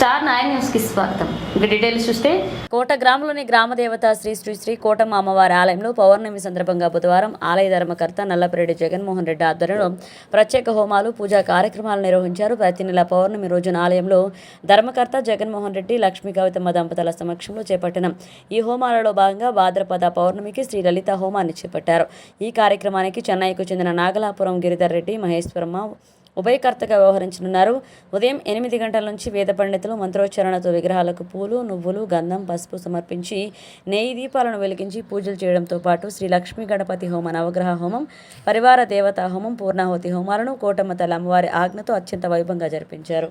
Star 9 news కి స్వాగతం. ఇక డీటెయిల్స్ చూస్తే కోట గ్రామంలోని గ్రామదేవత శ్రీ శ్రీ శ్రీ కోటమ్మ అమ్మవారి ఆలయంలో పౌర్ణమి సందర్భంగా బుధవారం ఆలయ ధర్మకర్త నల్లపరెడ్డి జగన్మోహన్ రెడ్డి ఆధ్వర్యంలో ప్రత్యేక హోమాలు పూజా కార్యక్రమాలు నిర్వహించారు. ప్రతి నెల పౌర్ణమి రోజున ఆలయంలో ధర్మకర్త జగన్మోహన్ రెడ్డి లక్ష్మీ కవితమ్మ దంపతుల సమక్షంలో చేపట్టిన ఈ హోమాలలో భాగంగా భాద్రపద పౌర్ణమికి శ్రీ లలిత హోమాన్ని చేపట్టారు. ఈ కార్యక్రమానికి చెన్నైకు చెందిన నాగలాపురం గిరిధర్ రెడ్డి మహేశ్వరమ్మ ఉభయకర్తగా వ్యవహరించనున్నారు. ఉదయం 8 గంటల నుంచి వేద పండితులు మంత్రోచ్చారణతో విగ్రహాలకు పూలు, నువ్వులు, గంధం, పసుపు సమర్పించి నెయ్యి దీపాలను వెలిగించి పూజలు చేయడంతో పాటు శ్రీ లక్ష్మీ గణపతి హోమ, నవగ్రహ హోమం, పరివార దేవతా హోమం, పూర్ణాహుతి హోమాలను కోటమ్మ తల్లి అమ్మవారి ఆజ్ఞతో అత్యంత వైభవంగా జరిపించారు.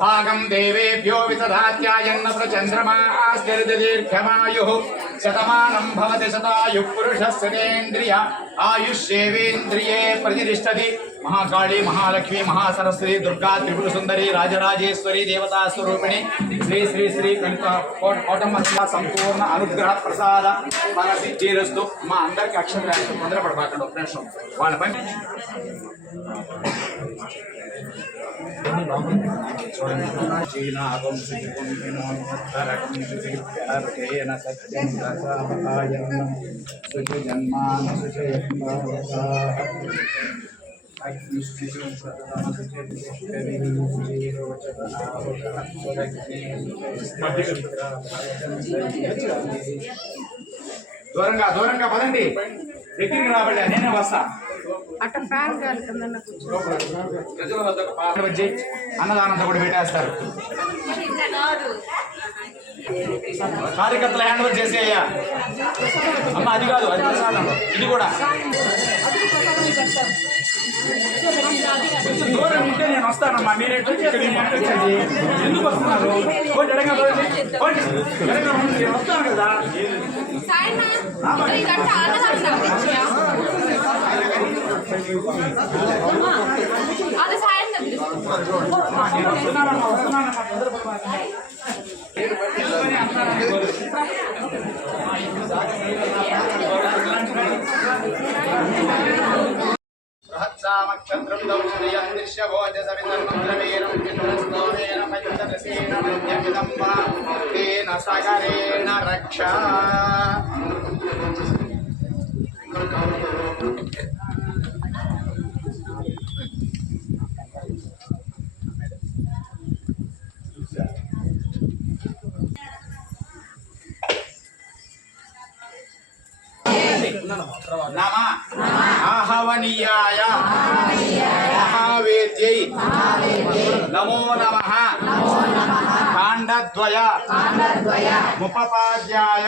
भागं देवेभ्यो विदधात्यायन्न प्रचन्द्रमास्तिर्दीर्घमायुः शतमानं भवति शतायुः पुरुषस्येन्द्रिय आयुष्येवेन्द्रिये प्रतिष्ठति। महाकाली, महालक्ष्मी, महासरस्वती, दुर्गा, त्रिपुर सुंदरी, राजराजेश्वरी देवता स्वरूपिणी श्री श्री श्री कोटम्म संपूर्ण अनुग्रह प्रसाद మన సిద్ధిరస్తు. మా అందరికి అక్షరాలు తొందరపడబాకండి, ఒక నిమిషం వాళ్ళ పని. దూరంగా దూరంగా పదండి, దగ్గరికి రాబడి, నేనే వస్తా. ప్రజల వద్దకు వచ్చి అన్నదానంతో కూడా పెట్టేస్తారు. కార్యకర్తలు హ్యాండ్ ఓవర్ చేసి అయ్యా అమ్మ, అది కాదు, అది ప్రసాదం, ఇది కూడా దూరం ఉంటే నేను వస్తానమ్మా. మీరే ఎందుకు వస్తున్నారు? నేను వస్తాను కదా. సాగరేణ రక్ష. నమ ఆహవనీయాయ మహావేద్యై నమో నమః. కాండద్వయ ముపపాద్యాయ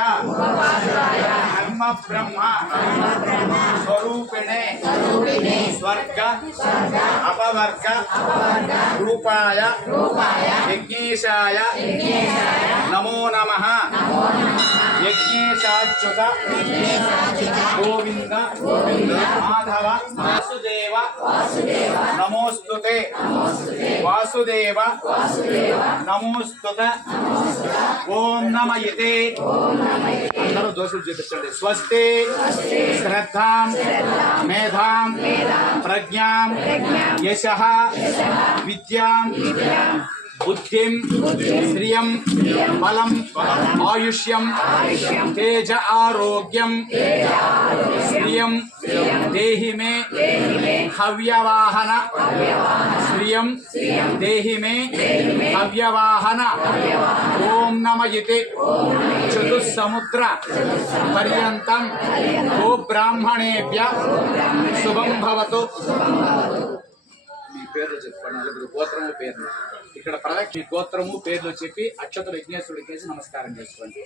ధర్మ బ్రహ్మ స్వరూపిణే స్వర్గ అపవర్గ రూపాయ యజ్ఞేశాయ నమో నమః. యజ్ఞేశాచ్యుత గోవింద మాధవ వాసుదేవ నమోస్తుతే. వాసుదేవ నమోస్తుత. ఓం నమయతే. అందరూ దోషులు చూపించండి. స్వస్తి శ్రద్ధాం మేధాం ప్రజ్ఞాం యశః విద్యాం బుద్ధిం శ్రియం బలం ఆయుష్యం తేజ ఆరోగ్యం శ్రియం దేహి మే హవ్యవాహన శ్రియం దేహి మే హవ్యవాహన ఓం నమ ఇతి చతుస్సముద్ర పర్యంతం గో బ్రాహ్మణేభ్య శుభం భవతు. మీ పేర్లు చెప్పండి, నలుగురు గోత్రము పేర్లు. ఇక్కడ ప్రదక్షి గోత్రము పేర్లు చెప్పి అక్షతులు విఘ్నేశ్వరుడికి వేసి నమస్కారం చేసుకోండి.